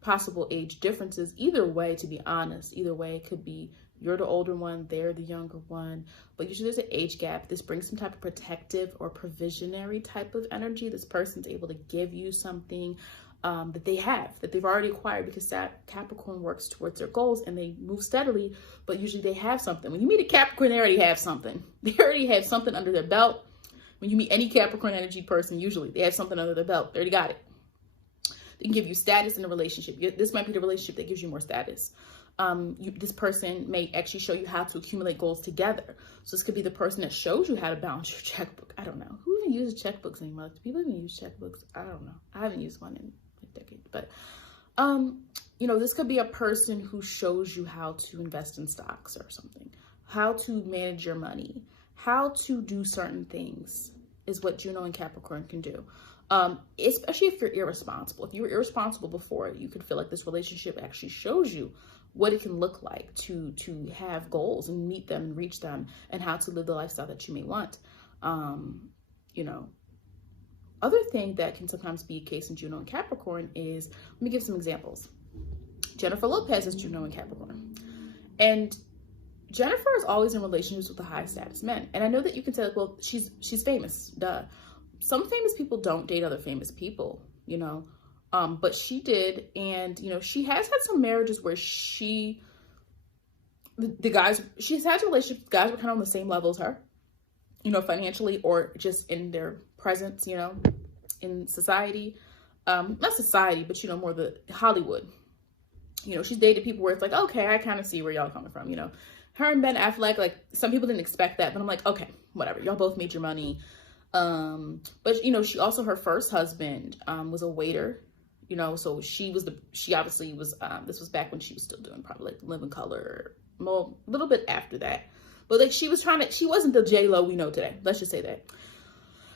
possible age differences. Either way, to be honest, either way, it could be you're the older one, they're the younger one, but usually there's an age gap. This brings some type of protective or provisionary type of energy. This person's able to give you something that they have, that they've already acquired, because Capricorn works towards their goals and they move steadily, but usually they have something. When you meet a Capricorn, they already have something. They already have something under their belt. When you meet any Capricorn energy person, usually they have something under their belt. They already got it. They can give you status in a relationship. This might be the relationship that gives you more status. This person may actually show you how to accumulate goals together. So this could be the person that shows you how to balance your checkbook. I don't know. Who even uses checkbooks anymore? Do people even use checkbooks? I don't know. I haven't used one in a decade. But, you know, this could be a person who shows you how to invest in stocks or something. How to manage your money. How to do certain things is what Juno and Capricorn can do. Especially if you're irresponsible. If you were irresponsible before, you could feel like this relationship actually shows you what it can look like to have goals and meet them and reach them, and how to live the lifestyle that you may want. You know, other thing that can sometimes be a case in Juno and Capricorn is, let me give some examples. Jennifer Lopez is Juno and Capricorn. And Jennifer is always in relationships with the high status men. And I know that you can say, like, well, she's famous, duh. Some famous people don't date other famous people, you know. But she did, and, you know, she has had some marriages where she's had relationships, guys were kind of on the same level as her, you know, financially or just in their presence, you know, in society. Not society, but, you know, more the Hollywood. You know, she's dated people where it's like, okay, I kind of see where y'all coming from, you know. Her and Ben Affleck, like, some people didn't expect that, but I'm like, okay, whatever. Y'all both made your money. But, you know, her first husband was a waiter. You know, so she obviously was, this was back when she was still doing probably like Living Color, well, a little bit after that. But like she wasn't the J-Lo we know today. Let's just say that.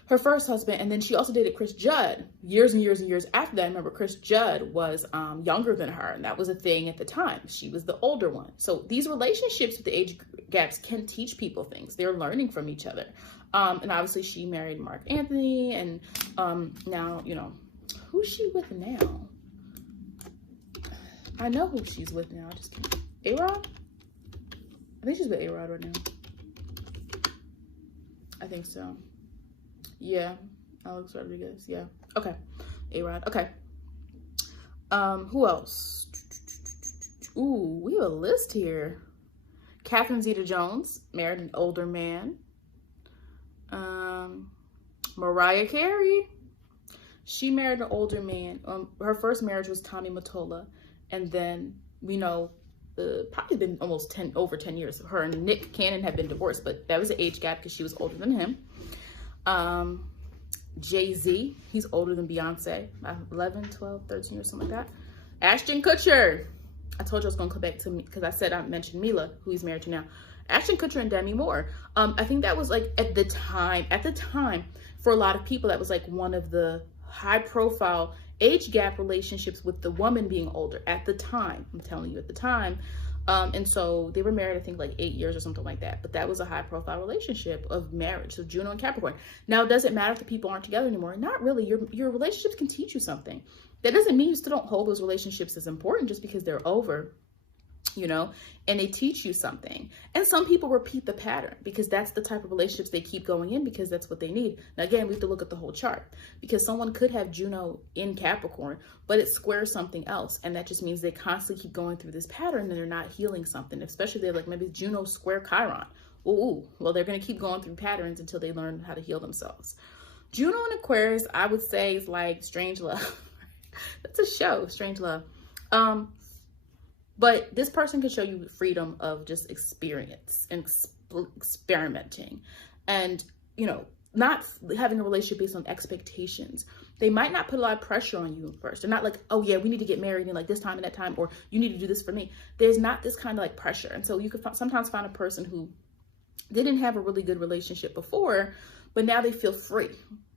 Her first husband, and then she also dated Chris Judd years and years and years after that. I remember Chris Judd was younger than her, and that was a thing at the time. She was the older one. So these relationships with the age gaps can teach people things. They're learning from each other. And obviously she married Mark Anthony, and now, you know, who's she with now? I know who she's with now. I just can't. A-Rod? I think she's with A-Rod right now. I think so. Yeah. Alex Rodriguez. Yeah. Okay. A-Rod. Okay. Who else? Ooh, we have a list here. Catherine Zeta-Jones married an older man. Mariah Carey. She married an older man. Her first marriage was Tommy Mottola. And then we know probably been almost over 10 years. Her and Nick Cannon have been divorced, but that was an age gap because she was older than him. Jay-Z, he's older than Beyonce, 11, 12, 13 or something like that. Ashton Kutcher. I told you I was going to come back to me because I mentioned Mila, who he's married to now. Ashton Kutcher and Demi Moore. I think that was like at the time, for a lot of people, that was like one of the high profile age gap relationships with the woman being older at the time. I'm telling you, at the time. And so they were married, I think like 8 years or something like that. But that was a high profile relationship of marriage. So Juno and Capricorn. Now, does it matter if the people aren't together anymore? Not really. Your relationships can teach you something. That doesn't mean you still don't hold those relationships as important just because they're over, you know, and they teach you something. And some people repeat the pattern because that's the type of relationships they keep going in because that's what they need. Now, again, we have to look at the whole chart because someone could have Juno in Capricorn, but it squares something else. And that just means they constantly keep going through this pattern and they're not healing something, especially they're like maybe Juno square Chiron. Ooh, well, they're going to keep going through patterns until they learn how to heal themselves. Juno and Aquarius, I would say, is like Strange Love. That's a show, Strange Love. But this person can show you freedom of just experience and experimenting and, you know, not having a relationship based on expectations. They might not put a lot of pressure on you at first. They're not like, oh yeah, we need to get married in like this time and that time, or you need to do this for me. There's not this kind of like pressure. And so you could sometimes find a person who they didn't have a really good relationship before, but now they feel free.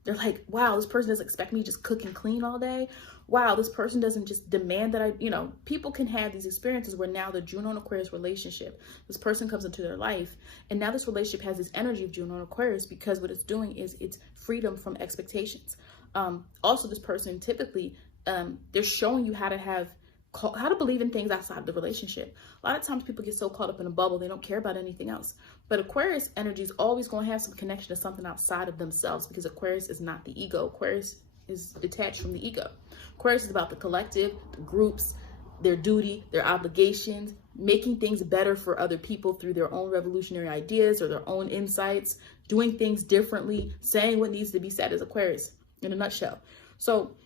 They're like, wow, this person doesn't expect me to just cook and clean all day. Wow, this person doesn't just demand that I, people can have these experiences where now the Juno and Aquarius relationship, this person comes into their life, and now this relationship has this energy of Juno and Aquarius, because what it's doing is it's freedom from expectations. Also, this person typically, they're showing you how to believe in things outside of the relationship. A lot of times people get so caught up in a bubble, they don't care about anything else. But Aquarius energy is always going to have some connection to something outside of themselves, because Aquarius is not the ego. Aquarius is detached from the ego. Aquarius is about the collective, the groups, their duty, their obligations, making things better for other people through their own revolutionary ideas or their own insights, doing things differently, saying what needs to be said, as Aquarius in a nutshell. So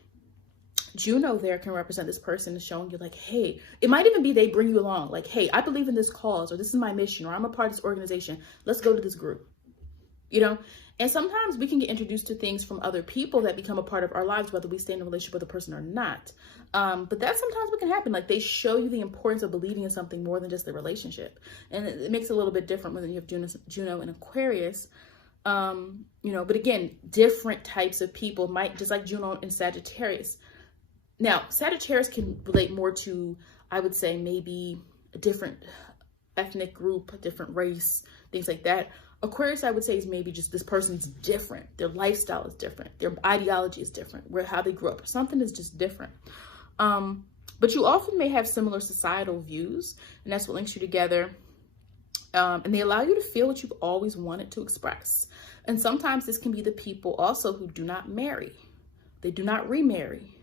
Juno there can represent this person showing you like, hey, it might even be they bring you along. Like, hey, I believe in this cause, or this is my mission, or I'm a part of this organization. Let's go to this group, And sometimes we can get introduced to things from other people that become a part of our lives, whether we stay in a relationship with a person or not. But that sometimes what can happen. Like, they show you the importance of believing in something more than just the relationship. And it makes it a little bit different when you have Juno and Aquarius. But again, different types of people might, just like Juno and Sagittarius. Now, Sagittarius can relate more to, I would say, maybe a different ethnic group, a different race, things like that. Aquarius, I would say, is maybe just this person's different. Their lifestyle is different. Their ideology is different. How they grew up. Something is just different. But you often may have similar societal views, and that's what links you together. And they allow you to feel what you've always wanted to express. And sometimes this can be the people also who do not marry. They do not remarry.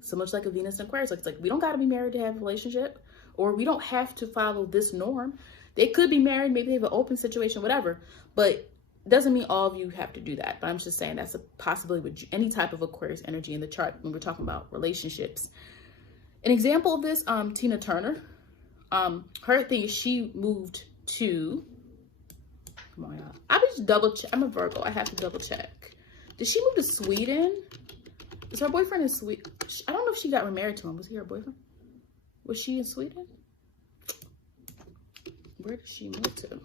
So much like a Venus and Aquarius. It's like, we don't got to be married to have a relationship, or we don't have to follow this norm. They could be married, maybe they have an open situation, whatever, but it doesn't mean all of you have to do that. But I'm just saying that's a possibility with any type of Aquarius energy in the chart when we're talking about relationships. An example of this, Tina Turner, her thing is she moved to, come on, y'all. I just double check. I'm a Virgo. I have to double check. Did she move to Sweden? Is her boyfriend in Sweden? I don't know if she got remarried to him. Was he her boyfriend? Was she in Sweden? Where did she move to?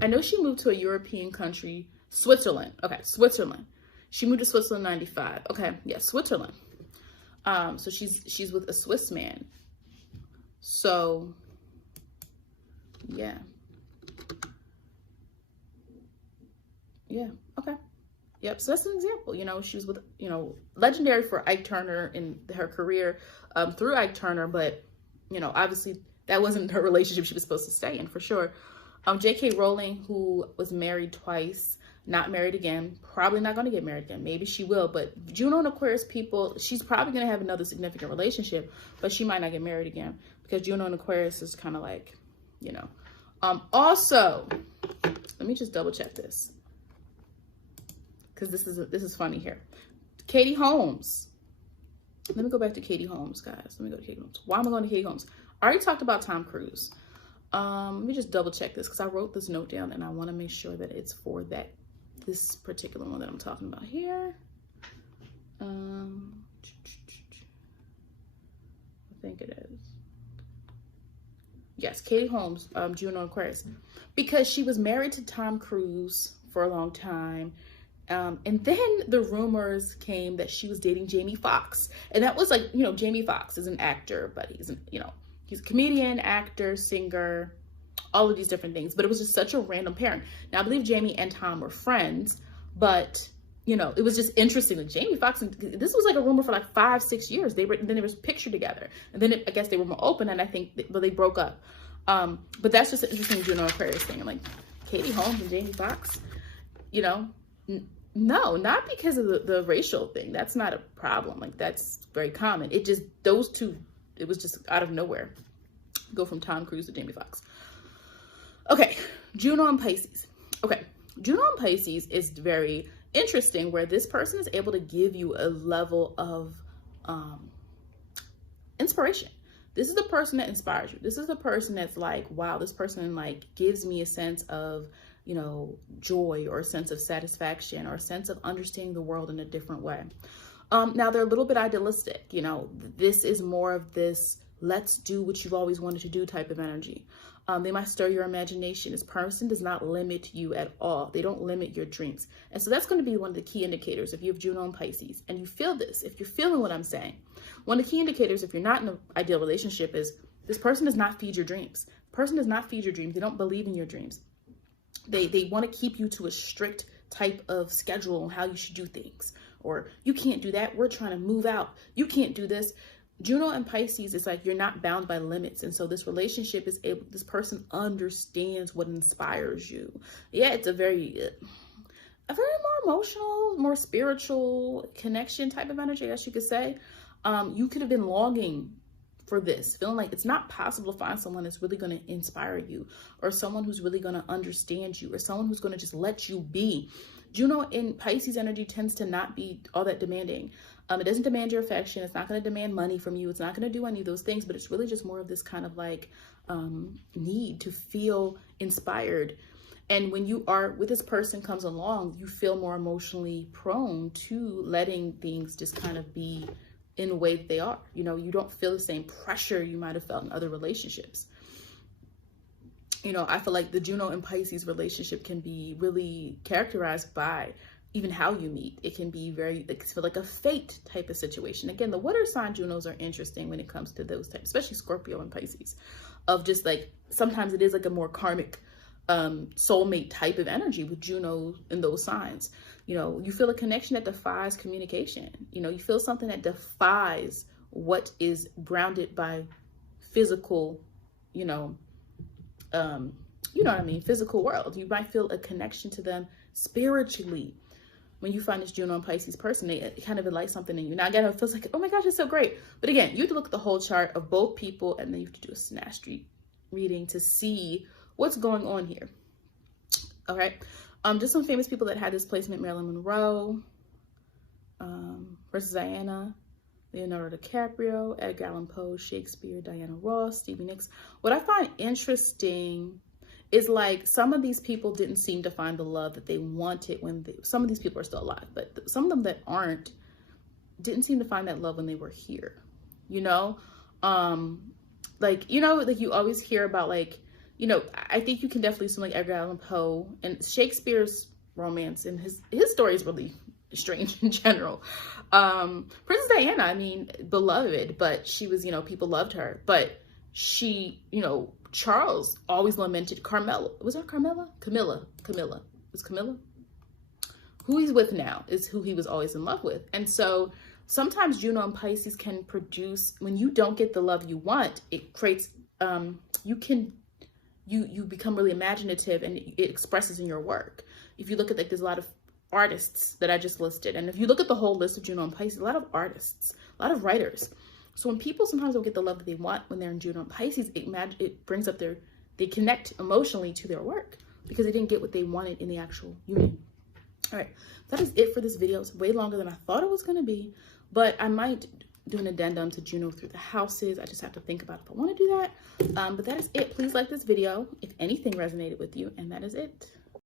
I know she moved to a European country, Switzerland. Okay, Switzerland. She moved to Switzerland in 95. Okay, yeah, Switzerland. So she's with a Swiss man. So, yeah. Yeah, okay. Yep, so that's an example. She was with, legendary for Ike Turner in her career through Ike Turner, but, obviously that wasn't her relationship she was supposed to stay in, for sure. J.K. Rowling, who was married twice, not married again, probably not going to get married again. Maybe she will, but Juno and Aquarius people, she's probably going to have another significant relationship, but she might not get married again, because Juno and Aquarius is kind of like, Also, let me just double check this, because this is funny here. Katie Holmes. Let me go back to Katie Holmes, guys. Let me go to Katie Holmes. Why am I going to Katie Holmes? I already talked about Tom Cruise. Let me just double check this, because I wrote this note down and I want to make sure that it's for this particular one that I'm talking about here. I think it is. Yes, Katie Holmes, Juno Aquarius, because she was married to Tom Cruise for a long time. And then the rumors came that she was dating Jamie Foxx. And that was like, Jamie Foxx is an actor, but he's a comedian, actor, singer, all of these different things. But it was just such a random pairing. Now, I believe Jamie and Tom were friends, but, it was just interesting. Like, Jamie Foxx, this was like a rumor for like 5-6 years. Then they were pictured together. And then I guess they were more open, and I think they broke up. But that's just an interesting Juno Aquarius thing. Like, Katie Holmes and Jamie Foxx, no, not because of the racial thing. That's not a problem. Like, that's very common. It just, those two, it was just out of nowhere. Go from Tom Cruise to Jamie Foxx. Okay, Juno and Pisces. Okay, Juno and Pisces is very interesting, where this person is able to give you a level of inspiration. This is the person that inspires you. This is the person that's like, wow, this person like gives me a sense of, joy, or a sense of satisfaction, or a sense of understanding the world in a different way. Now, they're a little bit idealistic. This is more of this, let's do what you've always wanted to do type of energy. They might stir your imagination. This person does not limit you at all. They don't limit your dreams. And so that's going to be one of the key indicators if you have Juno and Pisces and you feel this, if you're feeling what I'm saying. One of the key indicators if you're not in an ideal relationship is this person does not feed your dreams. The person does not feed your dreams. They don't believe in your dreams. They want to keep you to a strict type of schedule on how you should do things. Or you can't do that. We're trying to move out. You can't do this. Juno and Pisces is like you're not bound by limits. And so this relationship is able, this person understands what inspires you. Yeah, it's a very more emotional, more spiritual connection type of energy, I guess you could say. You could have been longing for this, feeling like it's not possible to find someone that's really going to inspire you, or someone who's really going to understand you, or someone who's going to just let you be. Juno in Pisces energy tends to not be all that demanding. It doesn't demand your affection. It's not going to demand money from you. It's not going to do any of those things, but it's really just more of this kind of like need to feel inspired. And when you are with this person comes along, you feel more emotionally prone to letting things just kind of be in the way that they are. You know, you don't feel the same pressure you might have felt in other relationships. You know, I feel like the Juno and Pisces relationship can be really characterized by even how you meet. It can be very, it can feel like a fate type of situation. Again, the water sign Junos are interesting when it comes to those types, especially Scorpio and Pisces, of just like, sometimes it is like a more karmic soulmate type of energy with Juno in those signs. You know, you feel a connection that defies communication. You know, you feel something that defies what is grounded by physical, you know what I mean, physical world. You might feel a connection to them spiritually. When you find this Juno and Pisces person, they kind of like something in you. Now, again, it feels like, oh my gosh, it's so great. But again, you have to look at the whole chart of both people, and then you have to do a synastry reading to see what's going on here. Okay. Just some famous people that had this placement: Marilyn Monroe, Princess Diana, Leonardo DiCaprio, Edgar Allan Poe, Shakespeare, Diana Ross, Stevie Nicks. What I find interesting is like some of these people didn't seem to find the love that they wanted when some of these people are still alive, but some of them that aren't didn't seem to find that love when they were here, you know? Like, you know, like you always hear about like, you know, I think you can definitely assume like Edgar Allan Poe and Shakespeare's romance, and his story is really strange in general. Princess Diana, I mean, beloved, but she was, you know, people loved her, but she, you know, Charles always lamented Carmela. Was that Carmela? Camilla. Was Camilla? Who he's with now is who he was always in love with. And so sometimes Juno and Pisces can produce, when you don't get the love you want, it creates, you become really imaginative, and it expresses in your work. If you look at, like, there's a lot of artists that I just listed, and if you look at the whole list of Juno and Pisces, a lot of artists, a lot of writers. So when people sometimes don't get the love that they want when they're in Juno and Pisces, it brings up they connect emotionally to their work because they didn't get what they wanted in the actual union. All right, that is it for this video. It's way longer than I thought it was going to be, but I might do an addendum to Juno through the houses. I just have to think about if I want to do that. But that is it. Please like this video if anything resonated with you, and that is it.